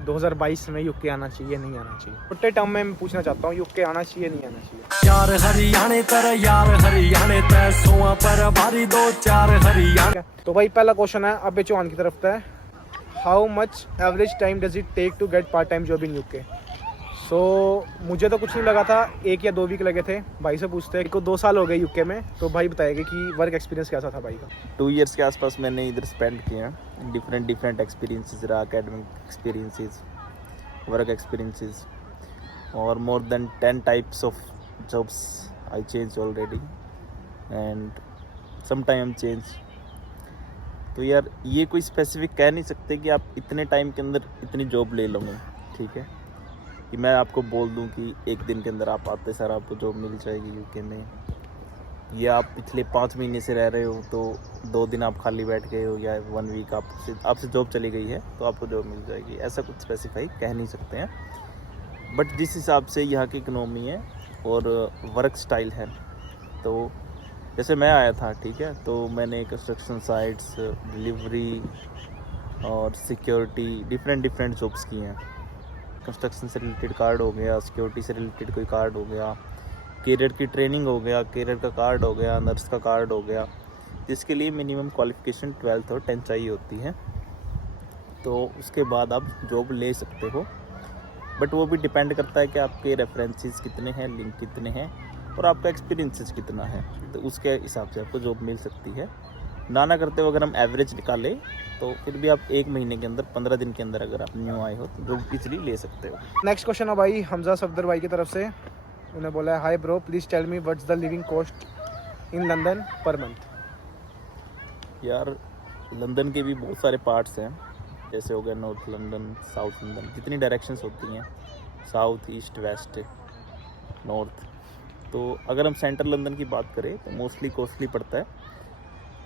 2022 में यूके आना चाहिए नहीं आना चाहिए? छोटे टर्म में मैं पूछना चाहता हूँ, यूके आना चाहिए नहीं आना चाहिए? यार हरियाणे तर यार हरियाणे तय सोआ पर भारी 2-4 हरियाणा। तो भाई पहला क्वेश्चन है अबे चौहान की तरफ से, how much average time does it take to get part time job in UK? So मुझे तो कुछ नहीं लगा था, 1 या 2 वीक लगे थे। भाई से पूछते हैं, को 2 साल हो गए यूके में, तो भाई बताएगा कि वर्क एक्सपीरियंस कैसा था भाई का। 2 इयर्स के आसपास मैंने इधर स्पेंड किए हैं। डिफरेंट एक्सपीरियंसेस रहा, एकेडमिक एक्सपीरियंसेस, वर्क एक्सपीरियंसेस, और more than 10 types of jobs I change already and some time change. तो यार ये कोई स्पेसिफिक कह नहीं सकते कि आप इतने टाइम के अंदर इतनी जॉब ले लोगे, ठीक है, कि मैं आपको बोल दूं कि एक दिन के अंदर आप आते सर आपको जॉब मिल जाएगी यूके में, या आप पिछले 5 महीने से रह रहे हो तो 2 दिन आप खाली बैठ गए हो, या 1 वीक आपसे जॉब चली गई है तो आपको जॉब मिल जाएगी, ऐसा कुछ स्पेसिफाई कह नहीं सकते हैं। बट जिस हिसाब से यहाँ की इकनॉमी है और वर्क स्टाइल है, तो जैसे मैं आया था, ठीक है, तो मैंने कंस्ट्रक्शन साइट्स, डिलीवरी और सिक्योरिटी डिफरेंट जॉब्स की हैं। कंस्ट्रक्शन से रिलेटेड कार्ड हो गया, सिक्योरिटी से रिलेटेड कोई कार्ड हो गया, कैरियर की ट्रेनिंग हो गया, कैरियर का कार्ड हो गया, नर्स का कार्ड हो गया, जिसके लिए मिनिमम क्वालिफिकेशन 12th और 10th चाहिए होती है। तो उसके बाद आप जॉब ले सकते हो, बट वो भी डिपेंड करता है कि आपके रेफरेंसेस कितने हैं, लिंक कितने हैं और आपका एक्सपीरियंसेस कितना है, तो उसके हिसाब से आपको जॉब मिल सकती है। ना करते हो अगर हम एवरेज निकालें तो फिर भी आप 1 महीने के अंदर, 15 दिन के अंदर अगर आप न्यू आए हो तो जॉब इजीली ले सकते हो। नेक्स्ट क्वेश्चन है भाई हमजा सफदर भाई की तरफ से। उन्हें बोला है, hi bro please tell me what's the living cost in London per month? यार लंदन के भी बहुत सारे पार्ट्स हैं, जैसे हो गया नॉर्थ लंदन, साउथ लंदन, जितनी डायरेक्शंस होती हैं, साउथ, ईस्ट, वेस्ट, नॉर्थ। तो अगर हम सेंट्रल लंदन की बात करें तो मोस्टली कॉस्टली पड़ता है,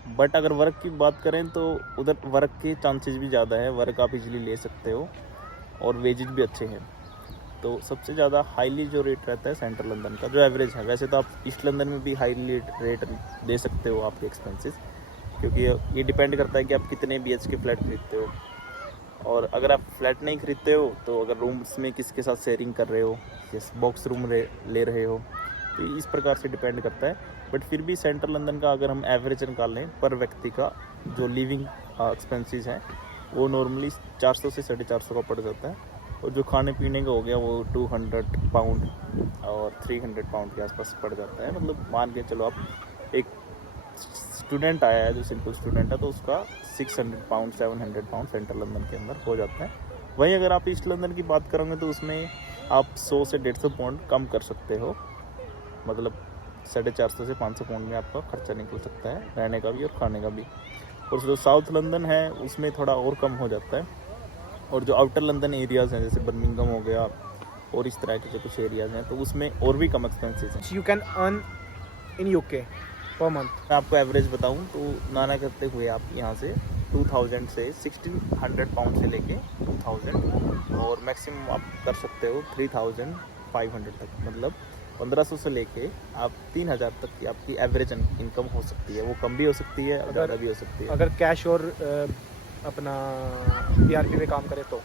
बट अगर वर्क की बात करें तो उधर वर्क के चांसेस भी ज़्यादा है, वर्क आप इजीली ले सकते हो और वेजेस भी अच्छे हैं। तो सबसे ज़्यादा हाईली जो रेट रहता है सेंट्रल लंदन का, जो एवरेज है। वैसे तो आप ईस्ट लंदन में भी हाईली रेट दे सकते हो आपके एक्सपेंसेस, क्योंकि ये डिपेंड करता है कि आप कितने BHK फ्लैट खरीदते हो, और अगर आप फ्लैट नहीं खरीदते हो तो अगर रूम्स में किसके साथ शेयरिंग कर रहे हो, किस बॉक्स रूम ले रहे हो, तो इस प्रकार से डिपेंड करता है। बट फिर भी सेंट्रल लंदन का अगर हम एवरेज निकाल लें पर व्यक्ति का, जो लिविंग एक्सपेंसेस हैं वो नॉर्मली 400 से 450 का पड़ जाता है, और जो खाने पीने का हो गया वो 200 पाउंड और 300 पाउंड के आसपास पड़ जाता है। मतलब मान के चलो आप एक स्टूडेंट आया है जो सिंपल स्टूडेंट है तो उसका 600 पाउंड 700 पाउंड सेंट्रल लंदन के अंदर हो जाता है। वहीं अगर आप ईस्ट लंदन की बात करोगे तो उसमें आप 100 से 150 पाउंड कम कर सकते हो, मतलब 450 से 500 पाउंड में आपका खर्चा निकल सकता है, रहने का भी और खाने का भी। और जो साउथ लंदन है उसमें थोड़ा और कम हो जाता है, और जो आउटर लंदन एरियाज़ हैं जैसे बर्मिंघम हो गया और इस तरह के जो कुछ एरियाज़ हैं तो उसमें और भी कम एक्सपेंसेस हैं। You can earn in UK per month? मैं आपको एवरेज बताऊं तो नाना करते हुए आप यहाँ से 2000 से 1600 पाउंड से लेके 2000 और मैक्सिमम आप कर सकते हो 3500 तक, मतलब 1500 से लेके आप 3000 तक की आपकी एवरेज इनकम हो सकती है। वो कम भी हो सकती है और ज़्यादा भी हो सकती है। अगर कैश और अपना PRP पे काम करे तो?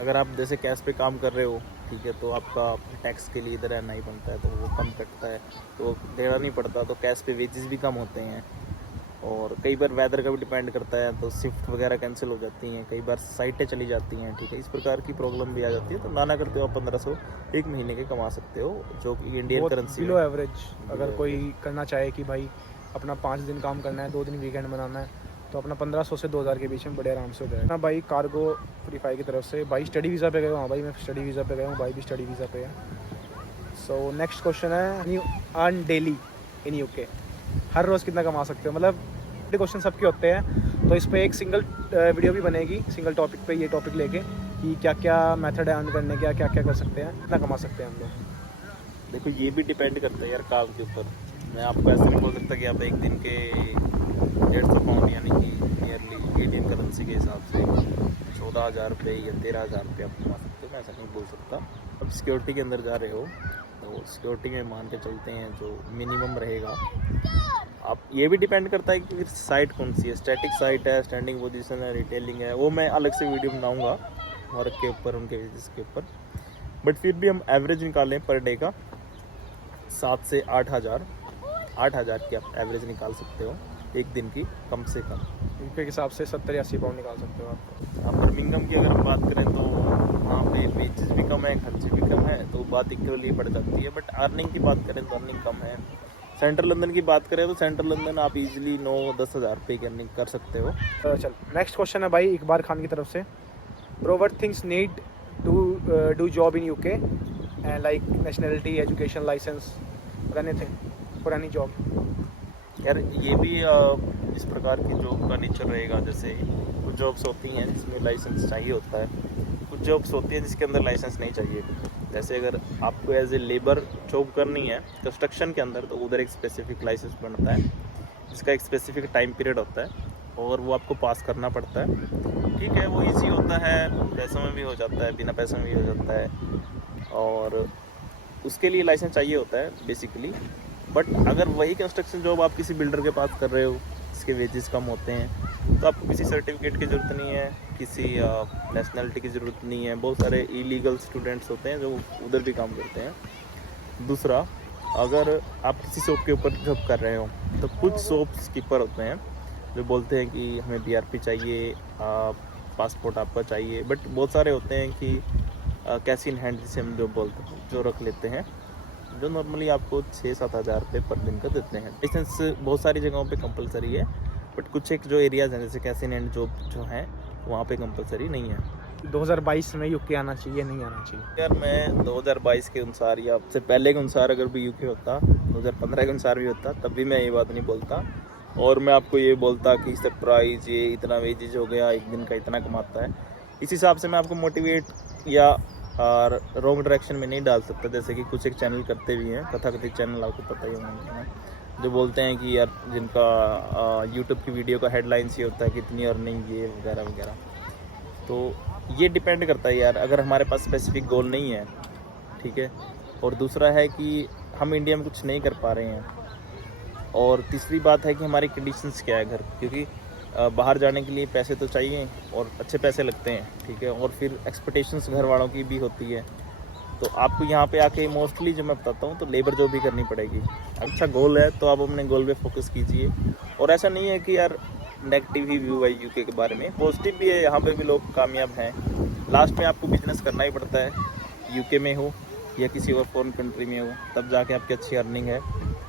अगर आप जैसे कैश पे काम कर रहे हो, ठीक है, तो आपका टैक्स के लिए इधर रहना ही बनता है, तो वो कम कटता है, तो देना नहीं पड़ता, तो कैश पे वेजेस भी कम होते हैं। और कई बार वेदर का भी डिपेंड करता है, तो शिफ्ट वगैरह कैंसिल हो जाती हैं, कई बार साइटें चली जाती हैं, ठीक है, इस प्रकार की प्रॉब्लम भी आ जाती है। तो नाना करते हो आप 1500 एक महीने के कमा सकते हो, जो कि इंडियन करेंसी बिलो एवरेज। अगर कोई करना चाहे कि भाई अपना 5 दिन काम करना है, 2 दिन वीकेंड बनाना है, तो अपना 1500 से 2000 के बीच में बड़े आराम से हो जाएगा ना। भाई कार्गो फ्री फायर की तरफ से, भाई स्टडी वीज़ा पे गए हो? हाँ भाई मैं स्टडी वीज़ा पे गया हूँ, भाई भी स्टडी वीज़ा पे है। सो नेक्स्ट क्वेश्चन है, you earn daily in UK? हर रोज़ कितना कमा सकते हो? मतलब क्वेश्चन सबके होते हैं, तो इस पर एक सिंगल वीडियो भी बनेगी, सिंगल टॉपिक पे, ये टॉपिक लेके कि क्या क्या मेथड है अर्न करने का, क्या क्या कर सकते हैं, कितना कमा सकते हैं हम लोग। देखो ये भी डिपेंड करता है यार काम के ऊपर। मैं आपको ऐसा नहीं बोल सकता कि आप एक दिन के 150 पाउंड यानी कि नियरली इंडियन करेंसी के हिसाब से 14,000 रुपये या 13,000 रुपये आप कमा सकते हो, मैं ऐसा नहीं बोल सकता। अब सिक्योरिटी के अंदर जा रहे हो तो सिक्योरिटी में मान के चलते हैं जो मिनिमम रहेगा। आप ये भी डिपेंड करता है कि फिर साइट कौन सी है, स्टैटिक साइट है, स्टैंडिंग पोजीशन है, रिटेलिंग है, वो मैं अलग से वीडियो बनाऊंगा। वर्क के ऊपर, उनके वेजेस के ऊपर, बट फिर भी हम एवरेज निकालें पर डे का 7 से 8,000 की आप एवरेज निकाल सकते हो एक दिन की, कम से कम। यूके के हिसाब से 70-80 पाउंड निकाल सकते हो आप। अब बर्मिंघम की अगर हम बात करें तो वहाँ पे वेजेस भी कम है, खर्चे भी कम है, तो बात इक्वली पड़ जाती है। बट अर्निंग की बात करें तो अर्निंग कम है। सेंट्रल लंदन की बात करें तो सेंट्रल लंदन आप इजीली 9-10 हज़ार रुपये की अर्निंग कर सकते हो। चल नेक्स्ट क्वेश्चन है भाई इकबार खान की तरफ से। Bro what things need to do job in UK and like nationality, education, license और एनीथिंग फॉर एनी जॉब। यार ये भी इस प्रकार की जॉब का नेचर रहेगा। जैसे कुछ जॉब्स होती हैं जिसमें लाइसेंस चाहिए होता है, कुछ जॉब्स होती हैं जिसके अंदर लाइसेंस नहीं चाहिए। जैसे अगर आपको एज ए लेबर जॉब करनी है कंस्ट्रक्शन के अंदर, तो उधर एक स्पेसिफिक लाइसेंस बनता है जिसका एक स्पेसिफिक टाइम पीरियड होता है और वो आपको पास करना पड़ता है। ठीक है, वो ईजी होता है, पैसों में भी हो जाता है, बिना पैसों में भी हो जाता है, और उसके लिए लाइसेंस चाहिए होता है बेसिकली। बट अगर वही कंस्ट्रक्शन जॉब आप किसी बिल्डर के पास कर रहे हो, इसके वेजेस कम होते हैं, तो आपको किसी सर्टिफिकेट की ज़रूरत नहीं है, किसी नेशनलिटी की ज़रूरत नहीं है। बहुत सारे इलीगल स्टूडेंट्स होते हैं जो उधर भी काम करते हैं। दूसरा, अगर आप किसी शॉप के ऊपर जॉब कर रहे हो तो कुछ शॉप कीपर होते हैं जो बोलते हैं कि हमें BRP चाहिए, पासपोर्ट आपका चाहिए। बट बहुत सारे होते हैं कि कैश इन हैंड जिसे हम जो बोलते हैं, जो रख लेते हैं, जो नॉर्मली आपको 6-7 हज़ार रुपये पर दिन का देते हैं। लाइसेंस बहुत सारी जगहों पे कंपलसरी है, बट कुछ एक जो एरियाज़ हैं जैसे कैश इन हैंड जॉब जो हैं वहाँ पे कंपलसरी नहीं है। 2022 में यूके आना चाहिए, नहीं आना चाहिए? यार मैं 2022 के अनुसार या उससे पहले के अनुसार अगर भी यूके होता, 2015 के अनुसार भी होता, तब भी मैं ये बात नहीं बोलता और मैं आपको ये बोलता कि इससे प्राइस ये इतना वेजेज हो गया, एक दिन का इतना कमाता है। इस हिसाब से मैं आपको मोटिवेट या रॉन्ग डायरेक्शन में नहीं डाल सकता। जैसे कि कुछ एक चैनल करते भी हैं, तथाकथित चैनल, आपको पता ही होगा, जो बोलते हैं कि यार जिनका यूट्यूब की वीडियो का हेडलाइंस ये होता है कितनी अर्निंग ये वगैरह वगैरह। तो ये डिपेंड करता है यार, अगर हमारे पास स्पेसिफिक गोल नहीं है, ठीक है, और दूसरा है कि हम इंडिया में कुछ नहीं कर पा रहे हैं, और तीसरी बात है कि हमारी कंडीशंस क्या है घर, क्योंकि बाहर जाने के लिए पैसे तो चाहिए और अच्छे पैसे लगते हैं, ठीक है, और फिर एक्सपेक्टेशंस घर वालों की भी होती है। तो आपको यहाँ पे आके मोस्टली जो मैं बताता हूँ तो लेबर जॉब भी करनी पड़ेगी। अच्छा गोल है तो आप अपने गोल पे फोकस कीजिए। और ऐसा नहीं है कि यार नेगेटिव ही व्यू है यूके के बारे में, पॉजिटिव भी है, यहाँ पे भी लोग कामयाब हैं। लास्ट में आपको बिजनेस करना ही पड़ता है, यूके में हो या किसी और फॉरेन कंट्री में हो, तब जाके आपकी अच्छी अर्निंग है।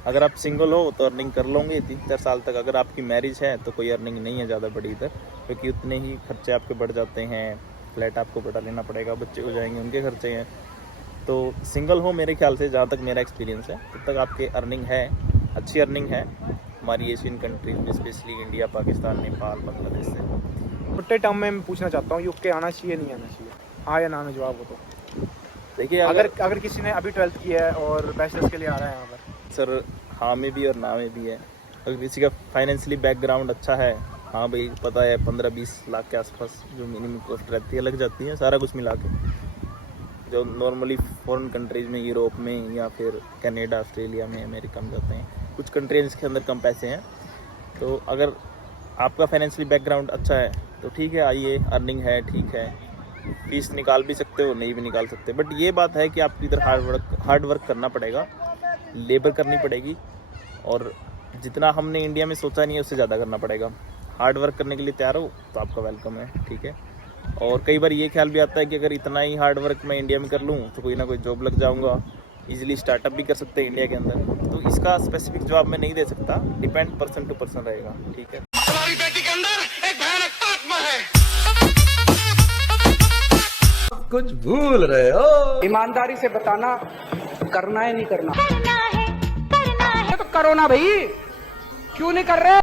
अगर आप सिंगल हो तो अर्निंग कर लोगे 3-4 साल तक। अगर आपकी मैरिज है तो कोई अर्निंग नहीं है ज़्यादा बड़ी इधर, क्योंकि उतने ही खर्चे आपके बढ़ जाते हैं, फ्लैट आपको बड़ा लेना पड़ेगा, बच्चे हो जाएंगे, उनके खर्चे हैं। तो सिंगल हो मेरे ख्याल से, जहाँ तक मेरा एक्सपीरियंस है, तब तक आपके अर्निंग है, अच्छी अर्निंग है हमारी एशियन कंट्रीज में, स्पेशली इंडिया, पाकिस्तान, नेपाल, बांग्लादेश से। छोटे टर्म में मैं पूछना चाहता हूँ, यूके आना चाहिए नहीं आना चाहिए? हाँ या ना में जवाब हो तो। देखिए अगर किसी ने अभी 12th किया है और बैचलर्स के लिए आ रहा है यहाँ पर? सर हाँ में भी और ना में भी है। अगर किसी का फाइनेंशियली बैकग्राउंड अच्छा है, हाँ भाई पता है 15-20 लाख के आसपास जो मिनिमम कॉस्ट रहती है लग जाती है, सारा कुछ मिला के, जो नॉर्मली फॉरेन कंट्रीज़ में, यूरोप में या फिर कनाडा, ऑस्ट्रेलिया में, अमेरिका में जाते हैं। कुछ कंट्रीज जिसके अंदर कम पैसे हैं। तो अगर आपका फाइनेंशियली बैकग्राउंड अच्छा है तो ठीक है, आइए, अर्निंग है, ठीक है, फीस निकाल भी सकते हो, नहीं भी निकाल सकते। बट ये बात है कि आपको इधर हार्ड वर्क करना पड़ेगा, लेबर करनी पड़ेगी, और जितना हमने इंडिया में सोचा नहीं है उससे ज़्यादा करना पड़ेगा। हार्ड वर्क करने के लिए तैयार हो तो आपका वेलकम है, ठीक है। और कई बार ये ख्याल भी आता है कि अगर इतना ही हार्ड वर्क मैं इंडिया में कर लूँ तो कोई ना कोई जॉब लग जाऊँगा, इजीली स्टार्टअप भी कर सकते हैं इंडिया के अंदर। तो इसका स्पेसिफिक जवाब मैं नहीं दे सकता, डिपेंड पर्सन टू पर्सन रहेगा, ठीक है। हमारी बेटी के अंदर एक भयानक आत्मा है। कुछ भूल रहे हो। ईमानदारी से बताना, करना है नहीं करना? करना है तो करो ना भाई, क्यों नहीं कर रहे?